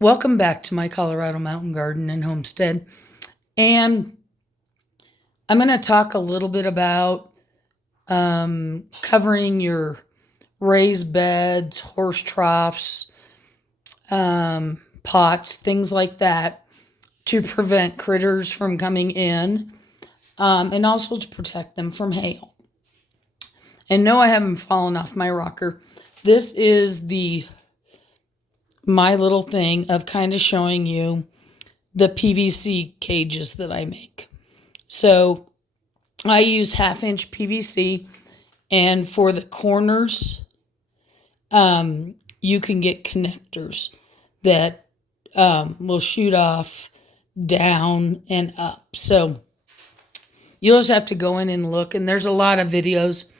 Welcome back to my Colorado Mountain Garden and Homestead. And I'm going to talk a little bit about covering your raised beds, horse troughs, pots, things like that to prevent critters from coming in and also to protect them from hail. And no, I haven't fallen off my rocker. This is my little thing of kind of showing you the PVC cages that I make. So I use 1/2 inch PVC, and for the corners, you can get connectors that will shoot off down and up. So you'll just have to go in and look, and there's a lot of videos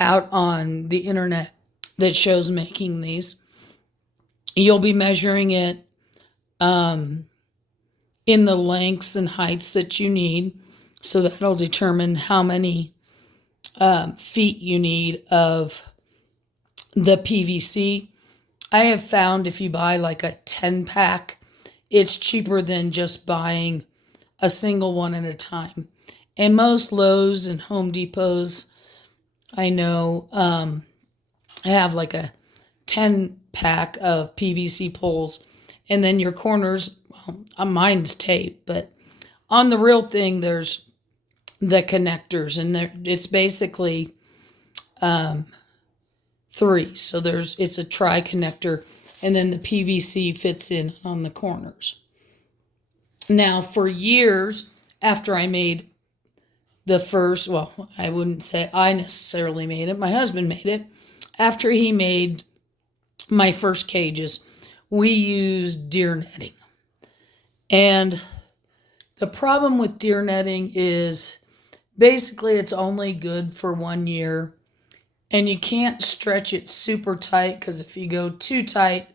out on the internet that shows making these. You'll be measuring it in the lengths and heights that you need. So that'll determine how many feet you need of the PVC. I have found if you buy like a 10 pack, it's cheaper than just buying a single one at a time. And most Lowe's and Home Depots, I know, have like a 10 pack of PVC poles. And then your corners, well, mine's tape, but on the real thing, there's the connectors, and it's basically 3. So it's a tri connector, and then the PVC fits in on the corners. Now, for years after I made the first, well, I wouldn't say I necessarily made it, my husband made it. After he made my first cages, we used deer netting. And the problem with deer netting is basically it's only good for 1 year, and you can't stretch it super tight, because if you go too tight,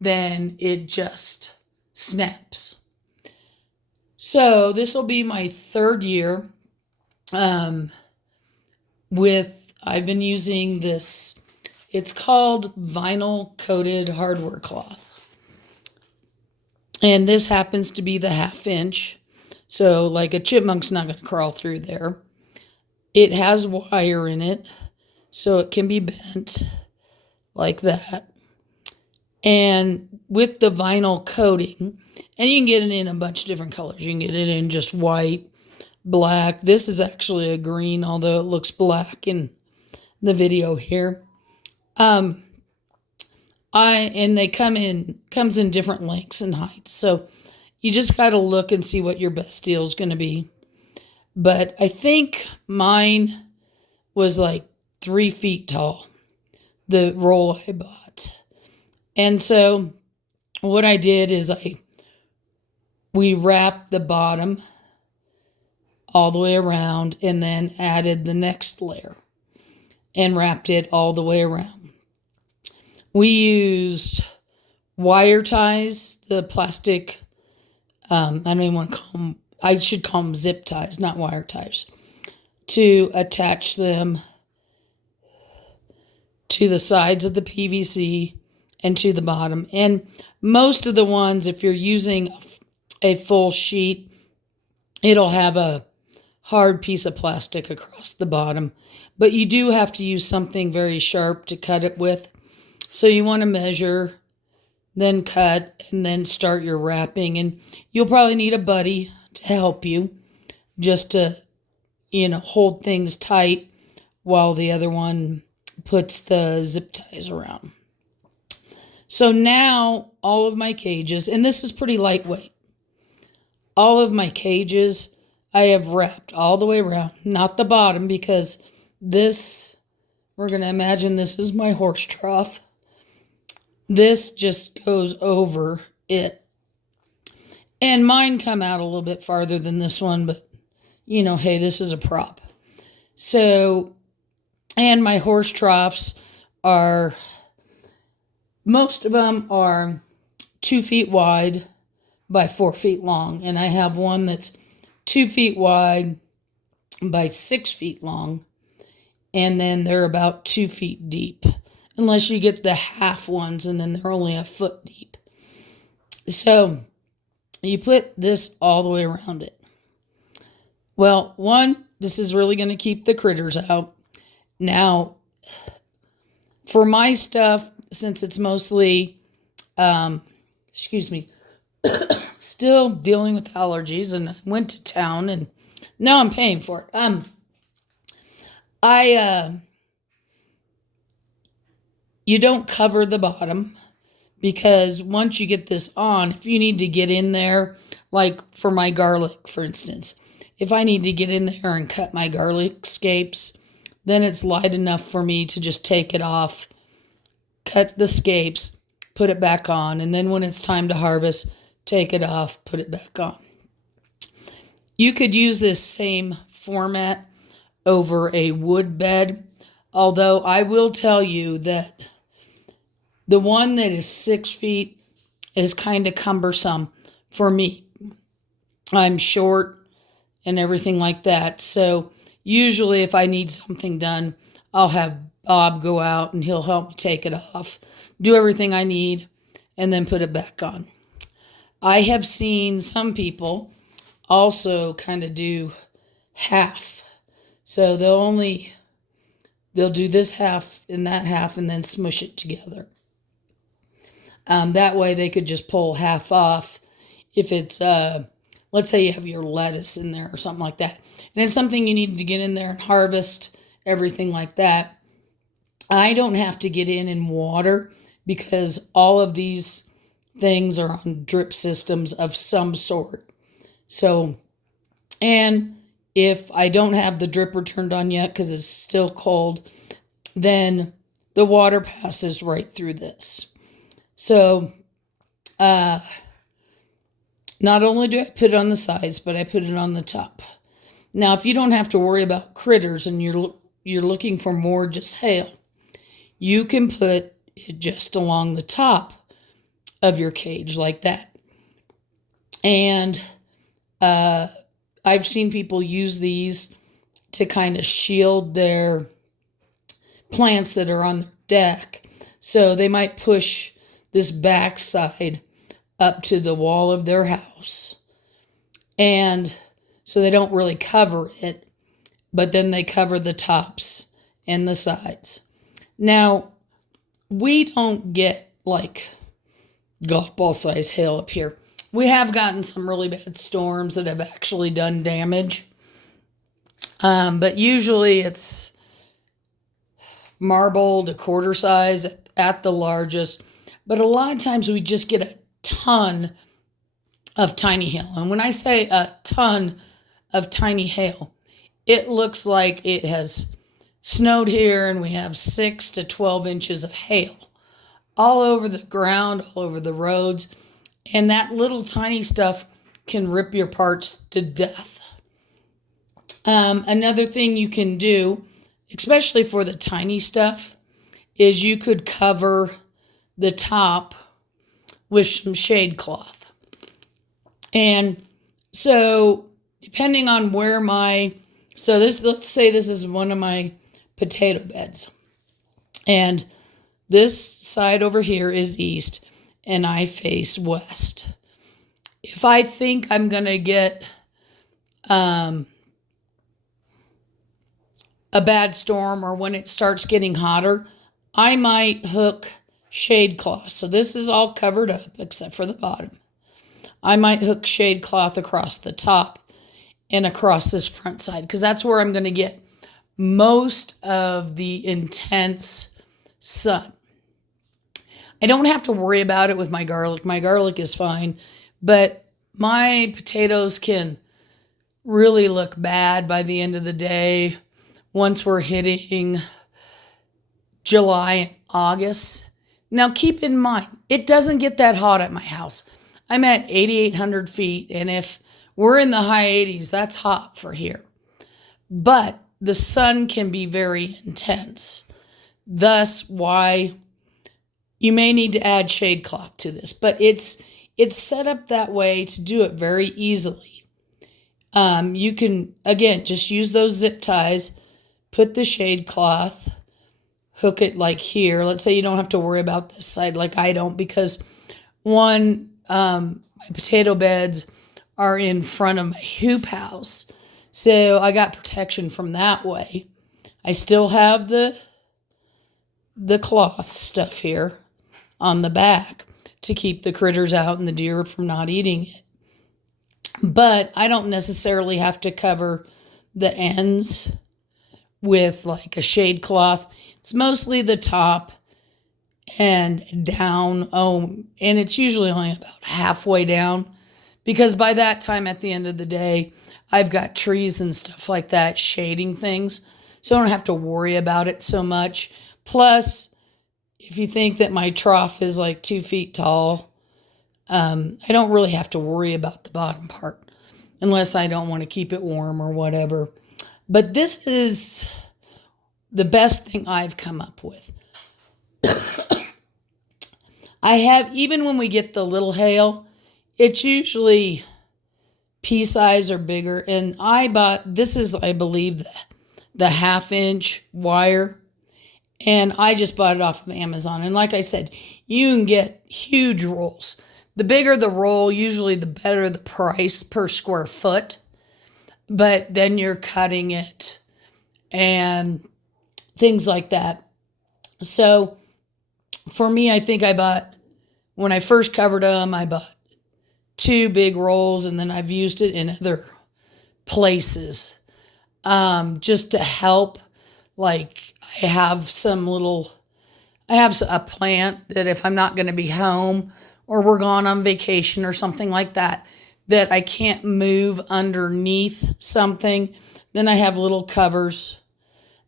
then it just snaps. So this will be my 3rd year I've been using this. It's called vinyl coated hardware cloth. And this happens to be the 1/2 inch. So like a chipmunk's not going to crawl through there. It has wire in it, so it can be bent like that. And with the vinyl coating, and you can get it in a bunch of different colors. You can get it in just white, black. This is actually a green, although it looks black in the video here. And they comes in different lengths and heights. So you just got to look and see what your best deal is going to be. But I think mine was like 3 feet tall, the roll I bought. And so what I did is we wrapped the bottom all the way around, and then added the next layer and wrapped it all the way around. We used wire ties, the plastic, I don't even want to call them, I should call them zip ties, not wire ties, to attach them to the sides of the PVC and to the bottom. And most of the ones, if you're using a full sheet, it'll have a hard piece of plastic across the bottom. But you do have to use something very sharp to cut it with. So you want to measure, then cut, and then start your wrapping. And you'll probably need a buddy to help you, just to, hold things tight while the other one puts the zip ties around. So now all of my cages, and this is pretty lightweight, all of my cages I have wrapped all the way around, not the bottom, because we're going to imagine this is my horse trough. This just goes over it. And mine come out a little bit farther than this one, but hey, this is a prop. So, and my horse troughs most of them are 2 feet wide by 4 feet long. And I have one that's 2 feet wide by 6 feet long. And then they're about 2 feet deep, unless you get the half ones, and then they're only a foot deep. So you put this all the way around it. Well, one, this is really going to keep the critters out. Now, for my stuff, since it's mostly, excuse me, still dealing with allergies, and I went to town, and now I'm paying for it. You don't cover the bottom, because once you get this on, if you need to get in there, like for my garlic, for instance, if I need to get in there and cut my garlic scapes, then it's light enough for me to just take it off, cut the scapes, put it back on, and then when it's time to harvest, take it off, put it back on. You could use this same format over a wood bed, although I will tell you that the one that is 6 feet is kind of cumbersome for me. I'm short and everything like that. So usually if I need something done, I'll have Bob go out and he'll help me take it off, do everything I need, and then put it back on. I have seen some people also kind of do half. So they'll do this half and that half and then smush it together. That way they could just pull half off if it's, let's say you have your lettuce in there or something like that. And it's something you need to get in there and harvest, everything like that. I don't have to get in and water because all of these things are on drip systems of some sort. So, and if I don't have the dripper turned on yet because it's still cold, then the water passes right through this. So, not only do I put it on the sides, but I put it on the top. Now, if you don't have to worry about critters and you're looking for more just hail, you can put it just along the top of your cage like that. And I've seen people use these to kind of shield their plants that are on their deck. So they might push this back side up to the wall of their house. And so they don't really cover it, but then they cover the tops and the sides. Now, we don't get like golf ball size hail up here. We have gotten some really bad storms that have actually done damage. But usually it's marbled, a quarter size at the largest. But a lot of times we just get a ton of tiny hail. And when I say a ton of tiny hail, it looks like it has snowed here and we have 6 to 12 inches of hail all over the ground, all over the roads. And that little tiny stuff can rip your parts to death. Another thing you can do, especially for the tiny stuff, is you could cover the top with some shade cloth. And so depending on where let's say this is one of my potato beds. And this side over here is east and I face west. If I think I'm going to get a bad storm or when it starts getting hotter, I might hook shade cloth. So this is all covered up except for the bottom. I might hook shade cloth across the top and across this front side because that's where I'm going to get most of the intense sun. I don't have to worry about it with my garlic. My garlic is fine, but my potatoes can really look bad by the end of the day once we're hitting July and August. Now keep in mind, it doesn't get that hot at my house. I'm at 8,800 feet, and if we're in the high 80s, that's hot for here. But the sun can be very intense. Thus why you may need to add shade cloth to this, but it's set up that way to do it very easily. You can, again, just use those zip ties, put the shade cloth, hook it like here. Let's say you don't have to worry about this side like I don't because one, My potato beds are in front of my hoop house. So I got protection from that way. I still have the cloth stuff here on the back to keep the critters out and the deer from not eating it. But I don't necessarily have to cover the ends with like a shade cloth. It's mostly the top and down. Oh, and it's usually only about halfway down because by that time at the end of the day, I've got trees and stuff like that shading things. So I don't have to worry about it so much. Plus, if you think that my trough is like 2 feet tall, I don't really have to worry about the bottom part unless I don't want to keep it warm or whatever. But this is the best thing I've come up with. I have, even when we get the little hail, it's usually pea size or bigger. And I bought, this is, I believe, the 1/2-inch wire. And I just bought it off of Amazon. And like I said, you can get huge rolls. The bigger the roll, usually the better the price per square foot. But then you're cutting it and things like that. So for me, I think I bought, when I first covered them, I bought 2 big rolls, and then I've used it in other places just to help. Like I have a plant that if I'm not going to be home or we're gone on vacation or something like that, that I can't move underneath something, then I have little covers.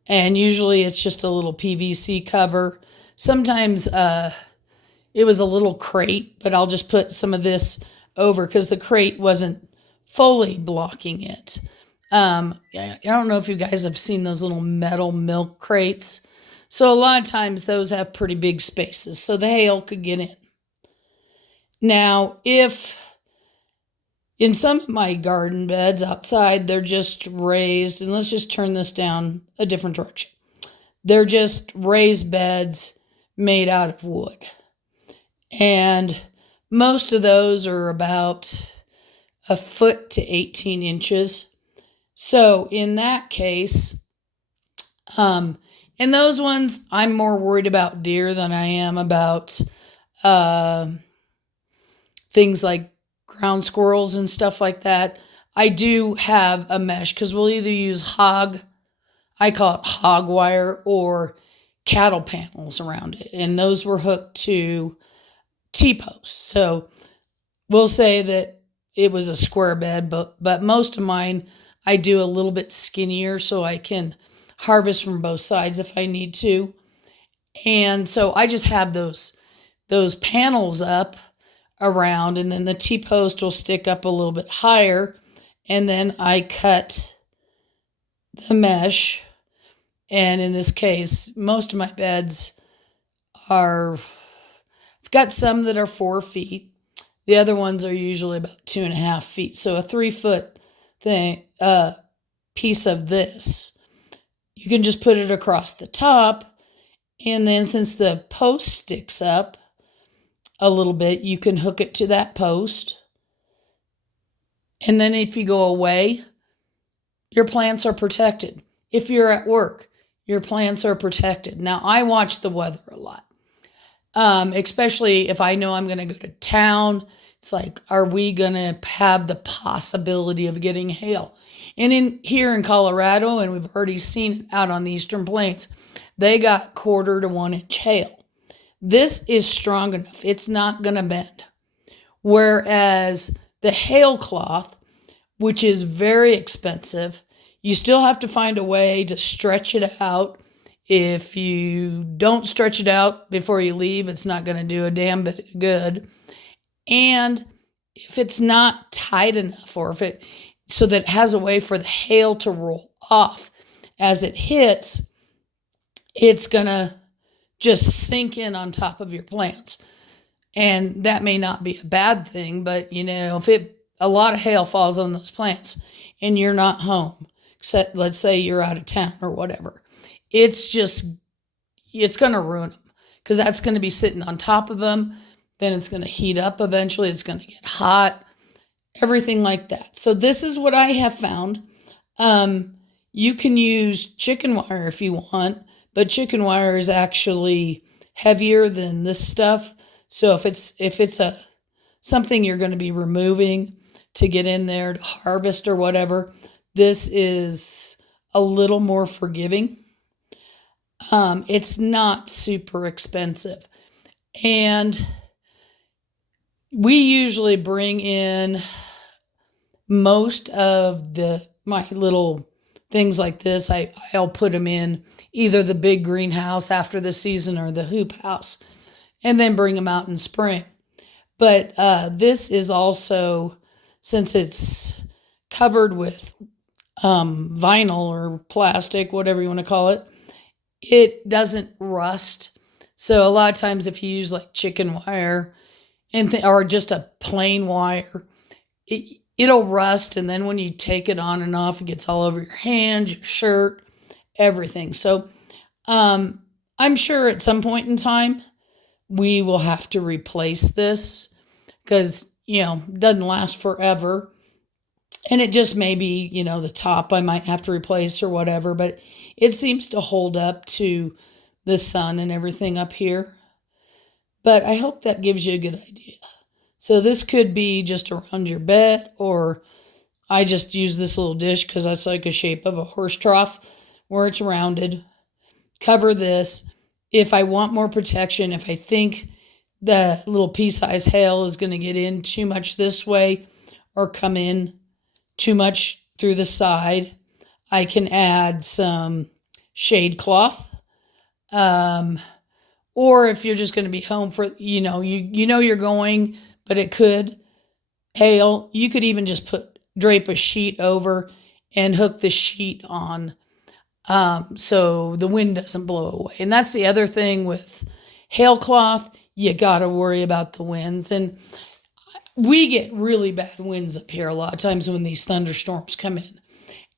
And usually it's just a little PVC cover. Sometimes it was a little crate, but I'll just put some of this over because the crate wasn't fully blocking it. I don't know if you guys have seen those little metal milk crates. So a lot of times those have pretty big spaces so the hail could get in. Now, if in some of my garden beds outside, they're just raised, and let's just turn this down a different direction. They're just raised beds made out of wood. And most of those are about 1 foot to 18 inches. So in that case, in those ones, I'm more worried about deer than I am about things like ground squirrels and stuff like that. I do have a mesh because we'll either use I call it hog wire, or cattle panels around it. And those were hooked to T-posts. So we'll say that it was a square bed, but most of mine, I do a little bit skinnier so I can harvest from both sides if I need to. And so I just have those panels up around, and then the T-post will stick up a little bit higher, and then I cut the mesh. And in this case, most of my beds I've got some that are 4 feet. The other ones are usually about 2.5 feet. So a 3-foot piece of this, you can just put it across the top. And then since the post sticks up a little bit, you can hook it to that post. And then if you go away, your plants are protected. If you're at work, your plants are protected. Now, I watch the weather a lot, especially if I know I'm going to go to town. It's like, are we going to have the possibility of getting hail? And here in Colorado, and we've already seen it out on the Eastern Plains, they got 1/4 to 1 inch hail. This is strong enough. It's not going to bend. Whereas the hail cloth, which is very expensive, you still have to find a way to stretch it out. If you don't stretch it out before you leave, it's not going to do a damn bit good. And if it's not tight enough, or so that it has a way for the hail to roll off as it hits, it's going to just sink in on top of your plants. And that may not be a bad thing, but if a lot of hail falls on those plants and you're not home, except let's say you're out of town or whatever, it's going to ruin them, because that's going to be sitting on top of them. then it's going to heat up eventually. It's going to get hot, everything like that. So this is what I have found. You can use chicken wire if you want, but chicken wire is actually heavier than this stuff. So if it's something you're going to be removing to get in there to harvest or whatever, this is a little more forgiving. It's not super expensive. And we usually bring in most of my little things like this. I'll put them in either the big greenhouse after the season or the hoop house, and then bring them out in spring. But this is also, since it's covered with vinyl or plastic, whatever you want to call it, it doesn't rust. So a lot of times if you use like chicken wire or just a plain wire, it'll rust. And then when you take it on and off, it gets all over your hands, your shirt, everything. So I'm sure at some point in time, we will have to replace this because, it doesn't last forever. And it just may be, the top I might have to replace or whatever, but it seems to hold up to the sun and everything up here. But I hope that gives you a good idea. So this could be just around your bed, or I just use this little dish because that's like a shape of a horse trough where it's rounded. Cover this. If I want more protection, if I think the little pea-sized hail is going to get in too much this way or come in too much through the side, I can add some shade cloth. Or if you're just going to be home for, you're going, but it could hail, you could even just drape a sheet over and hook the sheet on so the wind doesn't blow away. And that's the other thing with hail cloth, you got to worry about the winds. And we get really bad winds up here a lot of times when these thunderstorms come in.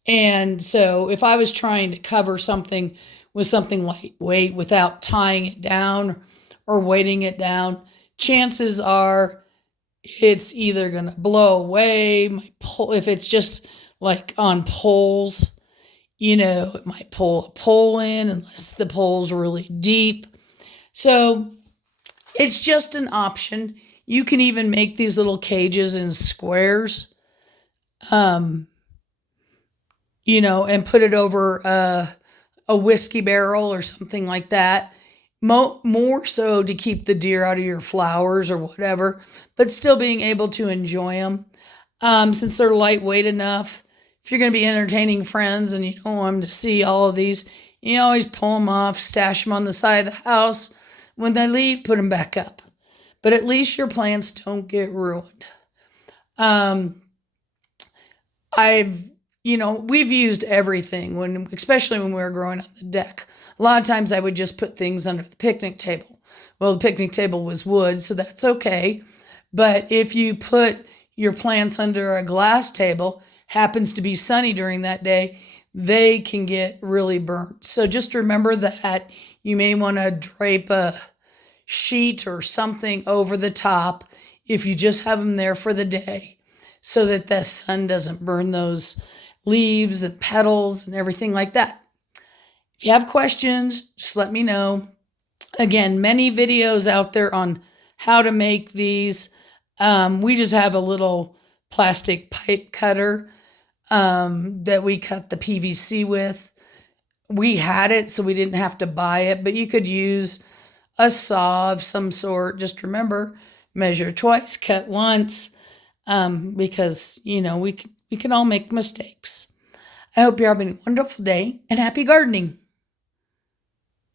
And so if I was trying to cover something with something lightweight without tying it down or weighting it down, chances are it's either going to blow away. If it's just like on poles, it might pull a pole in unless the pole's really deep. So it's just an option. You can even make these little cages in squares, and put it over a whiskey barrel or something like that. More so to keep the deer out of your flowers or whatever, but still being able to enjoy them. Since they're lightweight enough, if you're going to be entertaining friends and you don't want them to see all of these, you always pull them off, stash them on the side of the house. When they leave, put them back up. But at least your plants don't get ruined. We've used everything especially when we were growing on the deck. A lot of times I would just put things under the picnic table. Well, the picnic table was wood, so that's okay. But if you put your plants under a glass table, happens to be sunny during that day, they can get really burnt. So just remember that you may want to drape a sheet or something over the top if you just have them there for the day so that the sun doesn't burn those leaves and petals and everything like that. If you have questions, just let me know. Again, many videos out there on how to make these. We just have a little plastic pipe cutter that we cut the PVC with. We had it, so we didn't have to buy it, but you could use a saw of some sort. Just remember, measure twice, cut once, because, we can all make mistakes. I hope you're having a wonderful day and happy gardening.